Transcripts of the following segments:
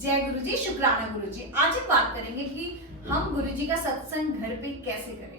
जय गुरु जी, शुक्राना गुरु जी। आज हम बात करेंगे कि हम गुरु जी का सत्संग घर पे कैसे करें।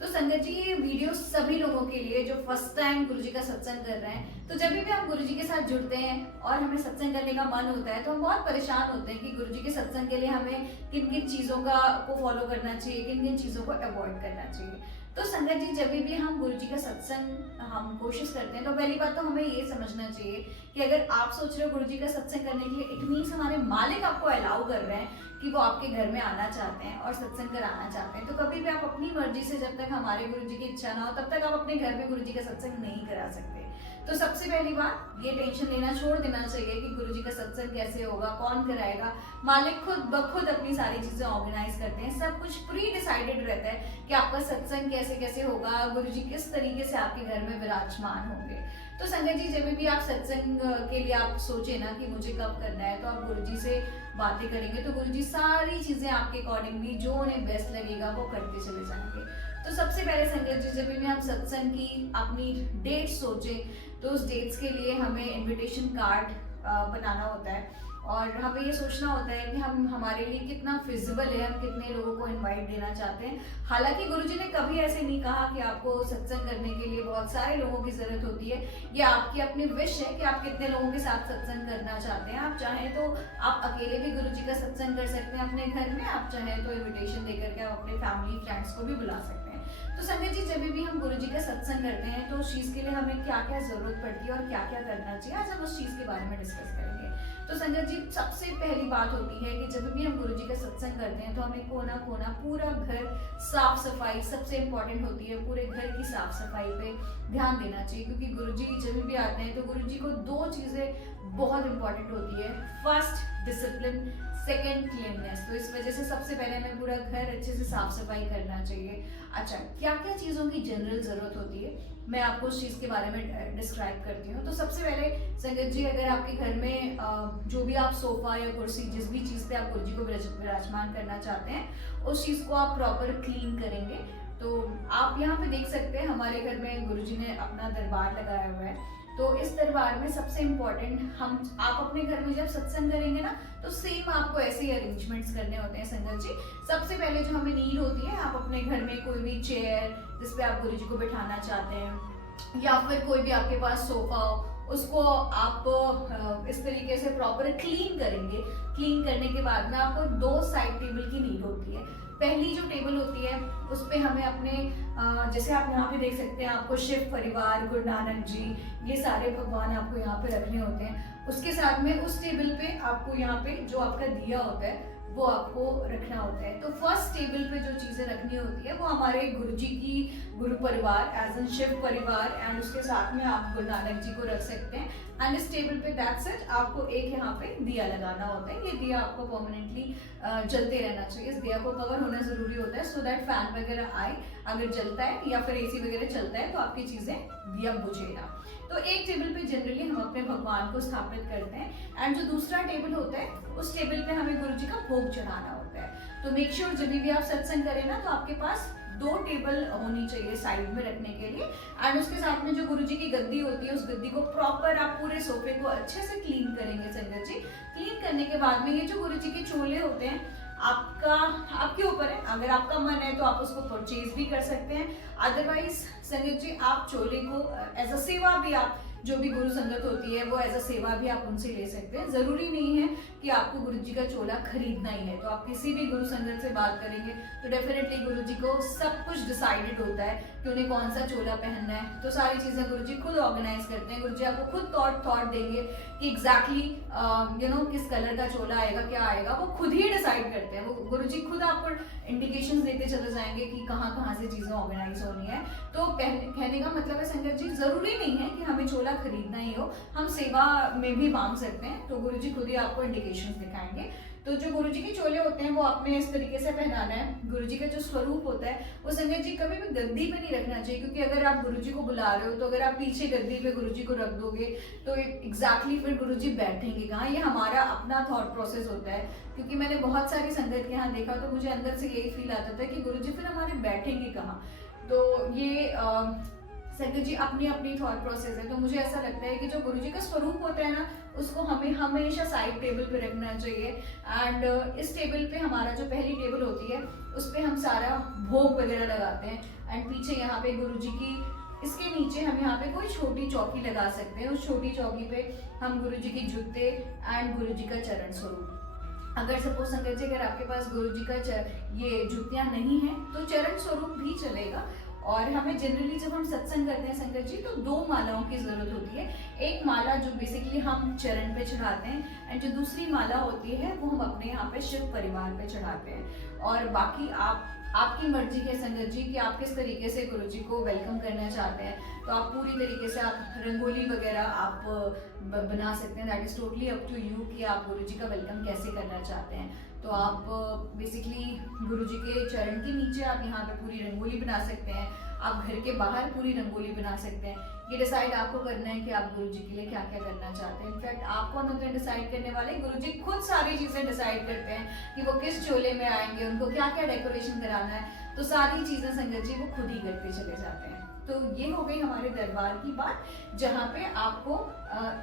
तो संगत जी, ये वीडियो सभी लोगों के लिए जो फर्स्ट टाइम गुरु जी का सत्संग कर रहे हैं। तो जब भी हम गुरु जी के साथ जुड़ते हैं और हमें सत्संग करने का मन होता है तो हम बहुत परेशान होते हैं कि गुरु जी के सत्संग के लिए हमें किन किन चीजों को फॉलो करना चाहिए, किन किन चीजों को अवॉइड करना चाहिए। तो संगत जी, जब भी हम गुरु जी का सत्संग हम कोशिश करते हैं तो पहली बात तो हमें ये समझना चाहिए कि अगर आप सोच रहे हो गुरु जी का सत्संग करने के लिए, इट मीन्स हमारे मालिक आपको अलाउ कर रहे हैं कि वो आपके घर में आना चाहते हैं और सत्संग कराना चाहते हैं। तो कभी भी आप अपनी मर्जी से, जब तक हमारे गुरु जी की इच्छा ना हो, तब तक आप अपने घर में गुरु जी का सत्संग नहीं करा सकते। तो सबसे पहली बात, ये टेंशन लेना छोड़ देना चाहिए कि गुरु जी का सत्संग कैसे होगा, कौन कराएगा। मालिक खुद ब खुद अपनी सारी चीजें ऑर्गेनाइज करते हैं। सब कुछ प्री डिसाइडेड रहता है कि आपका सत्संग कैसे कैसे होगा, गुरु जी किस तरीके से आपके घर में विराजमान होंगे। तो संगत जी, जब भी आप सत्संग के लिए आप सोचे ना कि मुझे कब करना है, तो आप गुरु जी से बातें करेंगे तो गुरु जी सारी चीजें आपके अकॉर्डिंगली जो उन्हें बेस्ट लगेगा वो करते चले जाएंगे। तो सबसे पहले संगत जी, जब भी हम सत्संग की अपनी डेट सोचे तो उस डेट्स के लिए हमें इनविटेशन कार्ड बनाना होता है और हमें ये सोचना होता है कि हम हमारे लिए कितना फिजिबल है, हम कितने लोगों को इनवाइट देना चाहते हैं। हालांकि गुरुजी ने कभी ऐसे नहीं कहा कि आपको सत्संग करने के लिए बहुत सारे लोगों की जरूरत होती है। ये आपकी अपनी विश है कि आप कितने लोगों के साथ सत्संग करना चाहते हैं। आप चाहें तो आप अकेले भी गुरुजी का सत्संग कर सकते हैं अपने घर में, आप चाहें तो इन्विटेशन देकर के आप अपने फैमिली फ्रेंड्स को भी बुला सकते हैं। तो संगत जी, जब भी हम गुरु जी का सत्संग करते हैं तो उस चीज के लिए हमें क्या क्या जरूरत पड़ती है और क्या क्या करना चाहिए, आज हम उस चीज के बारे में डिस्कस करेंगे। तो संगत जी, सबसे पहली बात होती है कि जब भी हम गुरु जी का सत्संग करते हैं तो हमें कोना कोना पूरा घर साफ सफाई सबसे इंपॉर्टेंट होती है। पूरे घर की साफ सफाई पे ध्यान देना चाहिए, क्योंकि गुरु जी जब भी आते हैं तो गुरु जी को दो चीजें बहुत इंपॉर्टेंट होती है। First, discipline, second, cleanness. तो इस वजह से सबसे पहले हमें पूरा घर अच्छे से साफ सफाई करना चाहिए। अच्छा, क्या क्या चीजों की जनरल जरूरत होती है, मैं आपको उस चीज के बारे में डिस्क्राइब करती हूँ। तो सबसे पहले संगत जी, अगर आपके घर में जो भी आप सोफा या कुर्सी, जिस भी चीज पे आप गुरु जी को विराजमान करना चाहते हैं, उस चीज को आप प्रॉपर क्लीन करेंगे। तो आप यहाँ पे देख सकते हैं हमारे घर में गुरु जी ने अपना दरबार लगाया हुआ है। तो इस दरबार में सबसे इम्पोर्टेंट, आप अपने घर में जब सत्संग करेंगे ना तो सेम आपको ऐसे ही अरेंजमेंट्स करने होते हैं संगत जी। सबसे पहले जो हमें नीड होती है, आप अपने घर में कोई भी चेयर जिसपे आप गुरु जी को बिठाना चाहते हैं या फिर कोई भी आपके पास सोफा हो, उसको आप इस तरीके से प्रॉपर क्लीन करेंगे। क्लीन करने के बाद में आपको दो साइड टेबल की नीड होती है। पहली जो टेबल होती है उस पे हमें अपने जैसे आप यहाँ पे देख सकते हैं, आपको शिव परिवार, गुरु नानक जी, ये सारे भगवान आपको यहाँ पे रखने होते हैं। उसके साथ में उस टेबल पे आपको यहाँ पे जो आपका दिया होता है वो आपको रखना होता है। तो फर्स्ट टेबल पे जो चीजें रखनी होती है वो हमारे गुरु जी की गुरु परिवार एज एन शिव परिवार, एंड उसके साथ में आप गुरु नानक जी को रख सकते हैं। एंड इस टेबल पे दैट्स इट, आपको एक यहाँ पे दिया लगाना होता है। ये दिया आपको परमानेंटली जलते रहना चाहिए। इस दिया को कवर होना जरूरी होता है, सो दैट फैन वगैरह आए, अगर जलता है या फिर एसी वगैरह चलता है तो आपकी चीजें दिया बुझेगा। तो एक टेबल पे जनरली हम अपने भगवान को स्थापित करते हैं, एंड जो दूसरा टेबल होता है उस टेबल पे हमें गुरु जी का भोग चढ़ाना होता है। तो मेक श्योर जब भी आप सत्संग करें ना तो आपके पास दो टेबल होनी चाहिए साइड में रखने के लिए। एंड उसके साथ में जो गुरु जी की गद्दी होती है, उस गद्दी को प्रॉपर आप पूरे सोफे को अच्छे से क्लीन करेंगे संगत जी। क्लीन करने के बाद में ये जो गुरु जी के चोले होते हैं, आपके ऊपर है, अगर आपका मन है तो आप उसको परचेज भी कर सकते हैं। अदरवाइज संगत जी, आप चोले को एज अ सेवा भी, आप जो भी गुरु संगत होती है वो एज अ सेवा भी आप उनसे ले सकते हैं। जरूरी नहीं है कि आपको गुरु जी का चोला खरीदना ही है। तो आप किसी भी गुरु संगत से बात करेंगे तो डेफिनेटली गुरु जी को सब कुछ डिसाइडेड होता है कि उन्हें कौन सा चोला पहनना है। तो सारी चीजें गुरु जी खुद ऑर्गेनाइज करते हैं। गुरु जी आपको खुद थॉट देंगे कि एग्जैक्टली किस कलर का चोला आएगा, क्या आएगा, वो खुद ही डिसाइड करते हैं। वो गुरु जी खुद आपको इंडिकेशंस देते चले जाएंगे कि कहाँ कहाँ से चीजें ऑर्गेनाइज होनी है। तो कहने का मतलब है संगत जी, जरूरी नहीं है कि हमें चोला खरीदना ही हो, हम सेवा में भी मांग सकते हैं। तो गुरु जी खुद ही आपको इंडिकेशंस दिखाएंगे। तो जो गुरु जी के चोले होते हैं वो आपने इस तरीके से पहनाना है। गुरु जी का जो स्वरूप होता है वो संगत जी कभी भी गद्दी पे नहीं रखना चाहिए, क्योंकि अगर आप गुरु जी को बुला रहे हो तो अगर आप पीछे गद्दी पे गुरु जी को रख दोगे तो एग्जैक्टली फिर गुरु जी बैठेंगे कहाँ, ये हमारा अपना थॉट प्रोसेस होता है। क्योंकि मैंने बहुत सारी संगत के यहाँ देखा तो मुझे अंदर से यही फील आता था कि गुरु जी फिर हमारे बैठेंगे कहाँ। तो ये संगत जी अपनी अपनी थॉट प्रोसेस है, तो मुझे ऐसा लगता है कि जो गुरुजी का स्वरूप होता है ना, उसको हमें हमेशा साइड टेबल पे रखना चाहिए। एंड इस टेबल पे हमारा जो पहली टेबल होती है उस पे हम सारा भोग वगैरह लगाते हैं। एंड पीछे यहाँ पे गुरुजी की, इसके नीचे हम यहाँ पे कोई छोटी चौकी लगा सकते हैं। उस छोटी चौकी पे हम गुरुजी के जूते एंड गुरुजी का चरण स्वरूप, अगर सपोज संगत जी अगर आपके पास गुरुजी का ये जूतियां नहीं है तो चरण स्वरूप भी चलेगा। और हमें जनरली जब हम सत्संग करते हैं संगत जी, तो 2 मालाओं की जरूरत होती है। एक माला जो बेसिकली हम चरण पे चढ़ाते हैं, एंड जो दूसरी माला होती है वो हम अपने यहाँ पे शिव परिवार पे चढ़ाते हैं। और बाकी आपकी मर्जी है संगत जी कि आप किस तरीके से गुरुजी को वेलकम करना चाहते हैं। तो आप पूरी तरीके से आप रंगोली वगैरह आप बना सकते हैं। That is totally up to you कि आप गुरुजी का वेलकम कैसे करना चाहते हैं। तो आप बेसिकली गुरुजी के चरण के नीचे आप यहाँ पे पूरी रंगोली बना सकते हैं। आप घर के बाहर पूरी रंगोली बना सकते हैं। ये डिसाइड आपको करना है कि आप गुरुजी के लिए क्या क्या करना चाहते हैं। इनफैक्ट आप कौन होते हैं डिसाइड करने वाले? गुरुजी खुद सारी चीजें डिसाइड करते हैं कि वो किस चोले में आएंगे, उनको क्या क्या डेकोरेशन कराना है। तो सारी चीजें संगत जी वो खुद ही करते चले जाते हैं। तो ये हो गई हमारे दरबार की बात, जहाँ पे आपको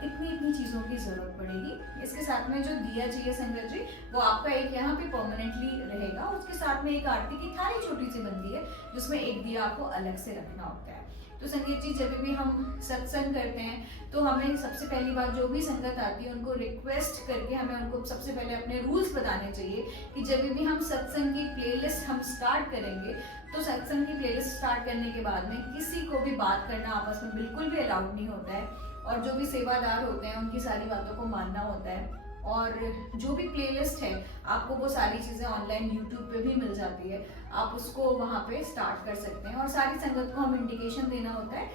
इतनी इतनी चीजों की जरूरत पड़ेगी। इसके साथ में जो दिया चाहिए संगत जी, वो आपका एक यहाँ पे परमानेंटली रहेगा। उसके साथ में एक आरती की थाली छोटी सी बनती है, जिसमें एक दिया आपको अलग से रखना होता है। तो संगत जी जब भी हम सत्संग करते हैं तो हमें सबसे पहली बात, जो भी संगत आती है उनको रिक्वेस्ट करके हमें उनको सबसे पहले अपने रूल्स बताने चाहिए कि जब भी हम सत्संग की प्लेलिस्ट हम स्टार्ट करेंगे, तो सत्संग की प्लेलिस्ट स्टार्ट करने के बाद में किसी को भी बात करना आपस में बिल्कुल भी अलाउड नहीं होता है। और जो भी सेवादार होते हैं उनकी सारी बातों को मानना होता है। और जो भी प्लेलिस्ट है आपको वो सारी चीज़ें ऑनलाइन यूट्यूब पे भी मिल जाती है, आप उसको वहाँ पे स्टार्ट कर सकते हैं। और सारी संगत को हम इंडिकेशन देना होता है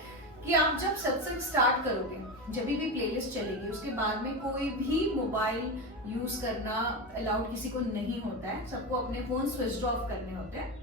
कि आप जब सत्संग स्टार्ट करोगे, जब भी प्लेलिस्ट चलेगी, उसके बाद में कोई भी मोबाइल यूज़ करना अलाउड किसी को नहीं होता है। सबको अपने फ़ोन स्विच ऑफ करने होते हैं।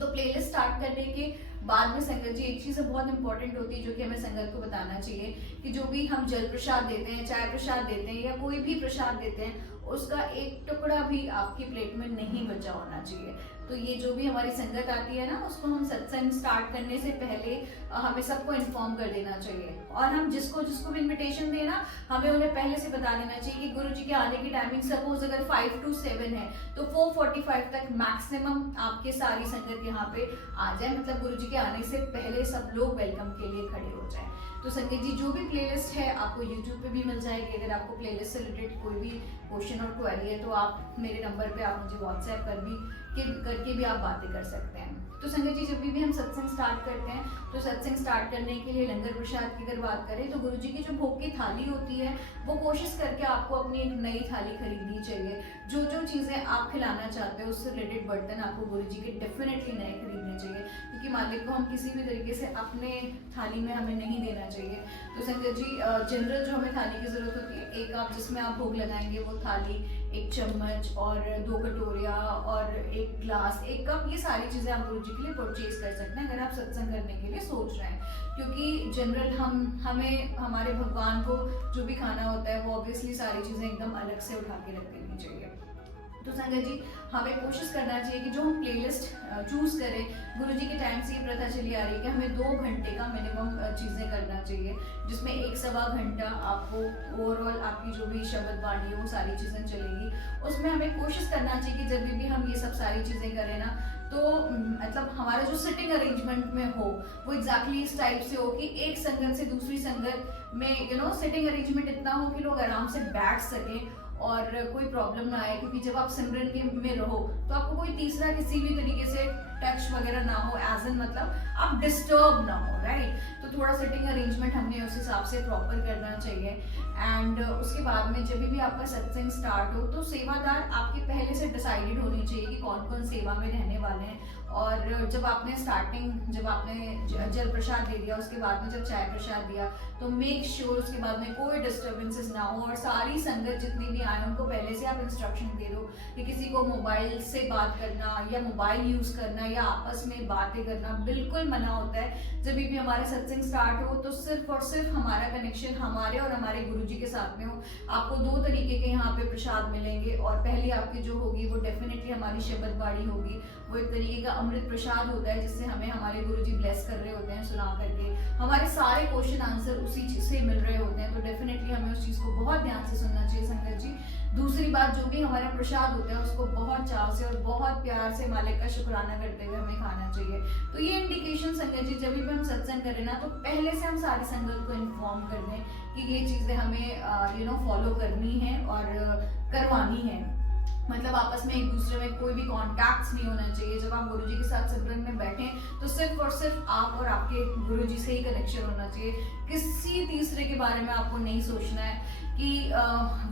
तो प्लेलिस्ट स्टार्ट करने के बाद में संगत जी एक चीज़ बहुत इंपॉर्टेंट होती है जो कि हमें संगत को बताना चाहिए कि जो भी हम जल प्रसाद देते हैं, चाय प्रसाद देते हैं या कोई भी प्रसाद देते हैं, उसका एक टुकड़ा भी आपकी प्लेट में नहीं बचा होना चाहिए। तो ये जो भी हमारी संगत आती है ना, उसको हम सत्संग स्टार्ट करने से पहले हमें सबको इन्फॉर्म कर देना चाहिए। और हम जिसको जिसको भी इन्विटेशन देना, हमें उन्हें पहले से बता देना चाहिए कि गुरुजी के आने की टाइमिंग सपोज अगर 5 to 7 है तो 4:45 तक मैक्सिमम आपके सारी संगत यहाँ पे आ जाए, मतलब गुरुजी के आने से पहले सब लोग वेलकम के लिए खड़े हो जाए। तो संगत जी जो भी प्लेलिस्ट है आपको यूट्यूब पे भी मिल जाएगी। अगर आपको प्लेलिस्ट से रिलेटेड कोई भी क्वेश्चन और क्वेरी है तो आप मेरे नंबर पे आप मुझे व्हाट्सएप करके भी आप बातें कर सकते हैं। तो संगत जी जब भी हम सत्संग स्टार्ट करते हैं, तो सत्संग स्टार्ट करने के लिए लंगर प्रसाद की अगर बात करें तो गुरुजी की जो भोग की थाली होती है वो कोशिश करके आपको अपनी एक नई थाली खरीदनी चाहिए। जो जो चीज़ें आप खिलाना चाहते हो उससे रिलेटेड बर्तन आपको गुरुजी के डेफिनेटली नए खरीदने चाहिए, क्योंकि मालिक को हम किसी भी तरीके से अपने थाली में हमें नहीं देना चाहिए। तो संगत जी जनरल जो हमें थाली की ज़रूरत होती है, एक आप जिसमें आप भोग लगाएंगे वो थाली, एक चम्मच और 2 कटोरियाँ और एक ग्लास, एक कप, ये सारी चीज़ें आप गुरुजी के लिए परचेज कर सकते हैं अगर आप सत्संग करने के लिए सोच रहे हैं। क्योंकि जनरल हमें हमारे भगवान को जो भी खाना होता है वो ऑब्वियसली सारी चीज़ें एकदम अलग से उठा के रख देनी चाहिए। तो संगत जी हमें कोशिश करना चाहिए कि जो हम प्लेलिस्ट चूज़ करें, गुरुजी के टाइम से ये प्रथा चली आ रही है कि हमें 2 घंटे का मिनिमम चीज़ें करना चाहिए, जिसमें 1-1.25 घंटा आपको ओवरऑल आपकी जो भी शब्द वाणी है वो सारी चीज़ें चलेगी। उसमें हमें कोशिश करना चाहिए कि जब भी हम ये सब सारी चीज़ें करें ना, तो मतलब हमारा जो सिटिंग अरेंजमेंट में हो वो एग्जैक्टली इस टाइप से हो कि एक संगत से दूसरी संगत में सिटिंग अरेंजमेंट इतना हो कि लोग आराम से बैठ सकें और कोई प्रॉब्लम ना आए। क्योंकि जब आप सिमरन में रहो तो आपको कोई तीसरा किसी भी तरीके से टच वगैरह ना हो, एज एन मतलब आप डिस्टर्ब ना हो, राइट। तो थोड़ा सिटिंग अरेंजमेंट हमें उस हिसाब से प्रॉपर करना चाहिए। एंड उसके बाद में जब भी आपका सत्संग स्टार्ट हो तो सेवादार आपके पहले से डिसाइडेड होनी चाहिए कि कौन कौन सेवा में रहने वाले हैं। और जब आपने जल प्रसाद दे दिया, उसके बाद में जब चाय प्रसाद दिया, तो मेक श्योर उसके बाद में कोई डिस्टर्बेंसेस ना हो। और सारी संगत जितनी भी आए उनको पहले से आप इंस्ट्रक्शन दे दो कि किसी को मोबाइल से बात करना या मोबाइल यूज़ करना करना या आपस में बातें करना बिल्कुल मना होता है। जब भी हमारा सत्संग स्टार्ट हो तो सिर्फ और सिर्फ हमारा कनेक्शन हमारे और हमारे गुरुजी के साथ में हो। आपको 2 तरीके के यहाँ पे प्रसाद मिलेंगे और पहली आपकी जो होगी वो डेफिनेटली हमारी शब्द बाड़ी होगी। वो एक तरीके का अमृत प्रसाद होता है जिससे हमें हमारे गुरुजी ब्लेस कर रहे होते हैं सुना करके। हमारे सारे क्वेश्चन आंसर उसी चीज से मिल रहे होते हैं, तो डेफिनेटली हमें उस चीज को बहुत ध्यान से सुनना चाहिए संगत जी। दूसरी बात, जो भी हमारा प्रसाद होता है उसको बहुत चाव से और बहुत प्यार से मालिक का शुक्राना करते हुए हमें खाना चाहिए। तो ये इंडिकेशन संगत जी, जब भी हम सत्संग करें ना तो पहले से हम सारी संगत को इन्फॉर्म कर दें कि ये चीजें हमें फॉलो करनी है और करवानी है। मतलब आपस में एक दूसरे में कोई भी कॉन्टैक्ट्स नहीं होना चाहिए। जब आप गुरुजी के साथ सत्संग में बैठे तो सिर्फ और सिर्फ आप और आपके गुरुजी से ही कनेक्शन होना चाहिए। किसी तीसरे के बारे में आपको नहीं सोचना है कि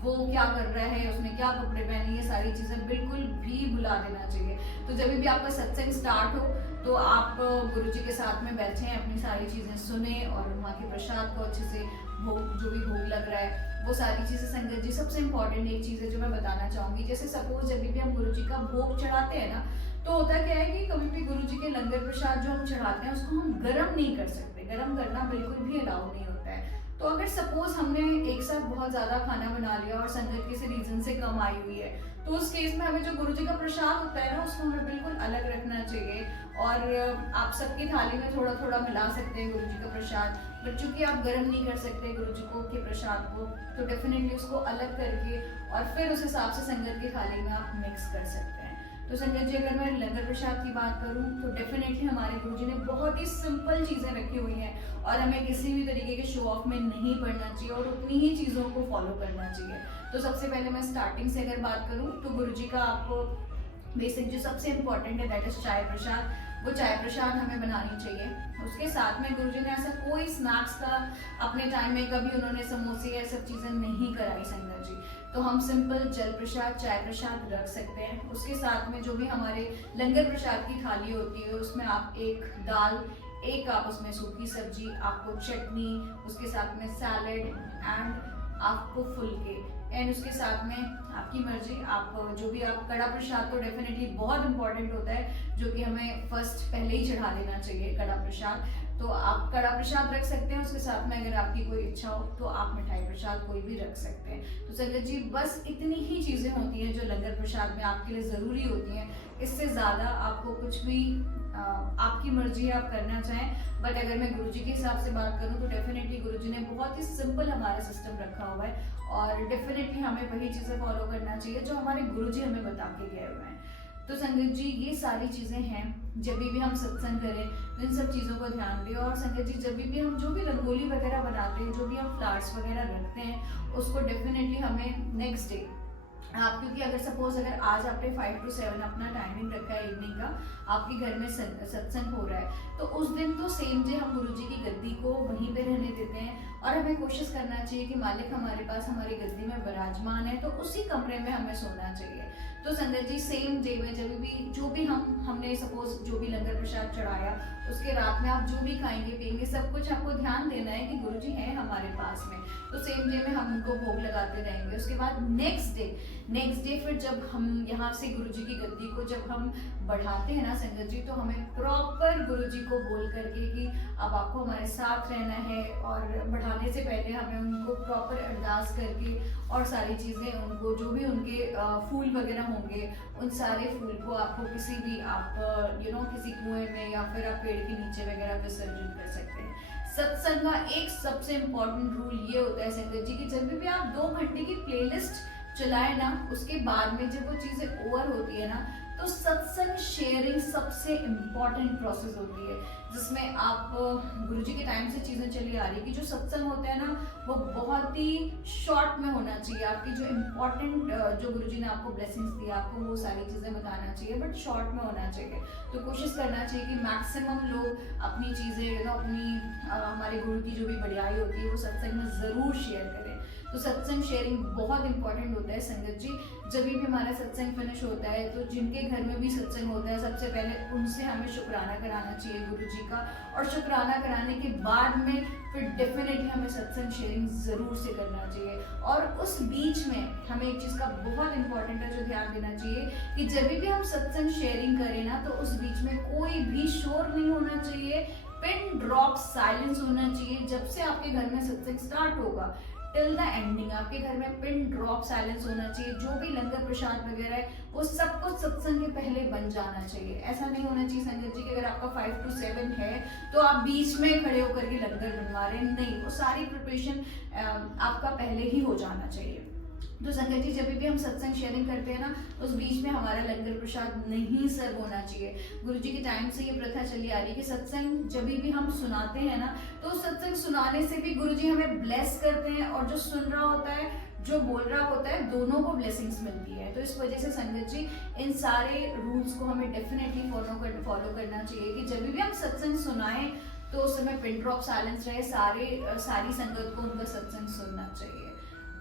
वो क्या कर रहा है, उसने क्या कपड़े पहने, ये सारी चीजें बिल्कुल भी भुला देना चाहिए। तो जब भी आपका सत्संग स्टार्ट हो तो आप गुरुजी के साथ में बैठे, अपनी सारी चीजें सुने और वहाँ के प्रसाद को अच्छे से जो भी भोग लग रहा है वो सारी चीजें संगत जी। सबसे इम्पोर्टेंट एक चीज है जो मैं बताना चाहूंगी, जैसे सपोज जब भी हम गुरुजी का भोग चढ़ाते हैं ना तो होता क्या है कि कभी भी गुरुजी के लंगर प्रसाद जो हम चढ़ाते हैं उसको हम गर्म नहीं कर सकते। गर्म करना बिल्कुल भी अलाउ नहीं होता है। तो अगर सपोज हमने एक साथ बहुत ज्यादा खाना बना लिया और संगत किसी रीजन से कम आई हुई है तो उस केस में हमें जो गुरुजी का प्रसाद होता है ना उसको हमें बिल्कुल अलग रखना चाहिए और आप सबकी थाली में थोड़ा थोड़ा मिला सकते हैं गुरुजी का प्रसाद। बट चूंकि आप गर्म नहीं कर सकते गुरुजी को के प्रसाद को, तो डेफिनेटली उसको अलग करके और फिर उस हिसाब से संगत की थाली में आप मिक्स कर सकते हैं। तो संगत जी, अगर मैं लंगर प्रसाद की बात करूं तो डेफिनेटली हमारे गुरुजी ने बहुत ही सिंपल चीजें रखी हुई हैं और हमें किसी भी तरीके के शो ऑफ में नहीं पड़ना चाहिए और उतनी ही चीजों को फॉलो करना चाहिए। तो सबसे पहले मैं स्टार्टिंग से अगर बात करूं तो गुरुजी का आपको बेसिक जो सबसे इम्पोर्टेंट है दैट इज चाय प्रसाद। वो चाय प्रसाद हमें बनानी चाहिए। उसके साथ में गुरुजी ने ऐसा कोई स्नैक्स का अपने टाइम में कभी उन्होंने समोसे ये सब चीजें नहीं कराई संगत जी। तो हम सिंपल जल प्रसाद, चाय प्रसाद रख सकते हैं। उसके साथ में जो भी हमारे लंगर प्रसाद की थाली होती है उसमें आप एक दाल, एक आप उसमें सूखी सब्जी, आपको चटनी, उसके साथ में सैलेड एंड आपको फुलके एंड उसके साथ में आपकी मर्जी आप जो भी आप कड़ा प्रसाद तो डेफिनेटली बहुत इंपॉर्टेंट होता है जो कि हमें फर्स्ट पहले ही चढ़ा देना चाहिए कड़ा प्रसाद। तो आप कड़ा प्रसाद रख सकते हैं। उसके साथ में अगर आपकी कोई इच्छा हो तो आप मिठाई प्रसाद कोई भी रख सकते हैं। तो संगत जी, बस इतनी ही चीजें होती हैं जो लंगर प्रसाद में आपके लिए जरूरी होती हैं। इससे ज्यादा आपको कुछ भी आपकी मर्जी आप करना चाहें। बट अगर मैं गुरुजी के हिसाब से बात करूं तो डेफिनेटली गुरुजी ने बहुत ही सिंपल हमारा सिस्टम रखा हुआ है और डेफिनेटली हमें वही चीजें फॉलो करना चाहिए जो हमारे गुरुजी हमें बता के गए हुए हैं। तो संगत जी, ये सारी चीजें हैं। जब भी हम सत्संग करें तो इन सब चीजों को ध्यान दें। और संगत जी, जब भी हम जो भी रंगोली वगैरह बनाते हैं, जो भी हम फ्लावर्स वगैरह रखते हैं, उसको डेफिनेटली हमें नेक्स्ट डे आप, क्योंकि अगर सपोज अगर आज आपने 5 to 7 अपना टाइमिंग रखा है इवनिंग का, आपके घर में सत्संग हो रहा है, तो उस दिन तो सेम डे हम गुरुजी की गद्दी को वहीं पे रहने देते हैं और हमें कोशिश करना चाहिए कि मालिक हमारे पास हमारी गद्दी में विराजमान है तो उसी कमरे में हमें सोना चाहिए। तो संगत जी, सेम डे में जब भी जो भी हमने सपोज जो भी लंगर प्रसाद चढ़ाया उसके रात में आप जो भी खाएंगे पिएंगे सब कुछ आपको ध्यान देना है कि गुरुजी हैं हमारे पास में। तो सेम डे में हम उनको भोग लगाते रहेंगे। उसके बाद नेक्स्ट डे फिर जब हम यहाँ से गुरुजी की गद्दी को जब हम बढ़ाते हैं ना संगत जी, तो हमें प्रॉपर गुरुजी को बोल करके कि अब आपको हमारे साथ रहना है और बढ़ाने से पहले हमें उनको प्रॉपर अरदास करके और सारी चीज़ें उनको जो भी उनके फूल वगैरह होंगे उन सारे फूल को आपको किसी भी आप किसी कुएं में या फिर आप पेड़ के नीचे वगैरह विसर्जन कर सकते हैं। सत्संग का एक सबसे इम्पोर्टेंट रूल ये होता है संगत जी कि जब भी आप 2 घंटे की प्लेलिस्ट चलाए ना, उसके बाद में जब वो चीजें ओवर होती है ना तो सत्संग शेयरिंग सबसे इम्पोर्टेंट प्रोसेस होती है जिसमें आप गुरुजी के टाइम से चीजें चली आ रही है कि जो सत्संग होता है ना वो बहुत ही शॉर्ट में होना चाहिए। आपकी जो इम्पोर्टेंट जो गुरुजी ने आपको ब्लेसिंग्स दी आपको वो सारी चीजें बताना चाहिए बट शॉर्ट में होना चाहिए। तो कोशिश करना चाहिए कि मैक्सिमम लोग अपनी चीजें अपनी हमारे गुरु की जो भी बढ़ियाई होती है वो सत्संग में जरूर शेयर करें। तो सत्संग शेयरिंग बहुत इंपॉर्टेंट होता है संगत जी। जब भी हमारा सत्संग फिनिश होता है तो जिनके घर में भी सत्संग होता है सबसे पहले उनसे हमें शुक्राना कराना चाहिए गुरु जी का, और शुक्राना कराने के बाद में फिर डेफिनेटली हमें सत्संग शेयरिंग ज़रूर से करना चाहिए। और उस बीच में हमें एक चीज़ का बहुत इंपॉर्टेंट है जो ध्यान देना चाहिए कि जब भी हम सत्संग शेयरिंग करें ना, तो उस बीच में कोई भी शोर नहीं होना चाहिए, पिन ड्रॉप साइलेंस होना चाहिए। जब से आपके घर में सत्संग स्टार्ट होगा टिल द एंडिंग आपके घर में पिन ड्रॉप साइलेंस होना चाहिए। जो भी लंगर प्रसाद वगैरह है वो सब कुछ सत्संग के पहले बन जाना चाहिए। ऐसा नहीं होना चाहिए संगत जी कि अगर आपका 5 to 7 है तो आप बीच में खड़े होकर के लंगर बनवा रहे हैं, नहीं, वो सारी प्रिपरेशन आपका पहले ही हो जाना चाहिए। तो संगत जी जब भी हम सत्संग शेयरिंग करते हैं ना, उस बीच में हमारा लंगर प्रसाद नहीं सर्व होना चाहिए। गुरु जी के टाइम से ये प्रथा चली आ रही है कि सत्संग जब भी हम सुनाते हैं ना, तो सत्संग सुनाने से भी गुरु जी हमें ब्लेस करते हैं, और जो सुन रहा होता है जो बोल रहा होता है दोनों को ब्लेसिंग्स मिलती है। तो इस वजह से संगत जी इन सारे रूल्स को हमें डेफिनेटली फॉलो करना चाहिए कि जब भी हम सत्संग सुनाएं तो उस समय पिन ड्रॉप साइलेंस रहे, सारी संगत को उनका सत्संग सुनना चाहिए।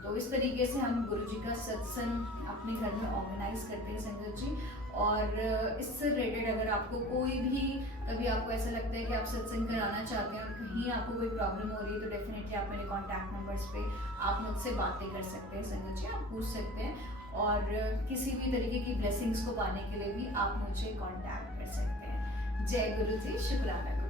तो इस तरीके से हम गुरु जी का सत्संग अपने घर में ऑर्गेनाइज करते हैं संगत जी। और इससे रिलेटेड अगर आपको कोई भी कभी आपको ऐसा लगता है कि आप सत्संग कराना चाहते हैं और कहीं आपको कोई प्रॉब्लम हो रही है, तो डेफिनेटली आप मेरे कॉन्टैक्ट नंबर्स पे आप मुझसे बातें कर सकते हैं संगत जी, आप पूछ सकते हैं। और किसी भी तरीके की ब्लेसिंग्स को पाने के लिए भी आप मुझे कॉन्टैक्ट कर सकते हैं। जय गुरु जी, शुक्राना।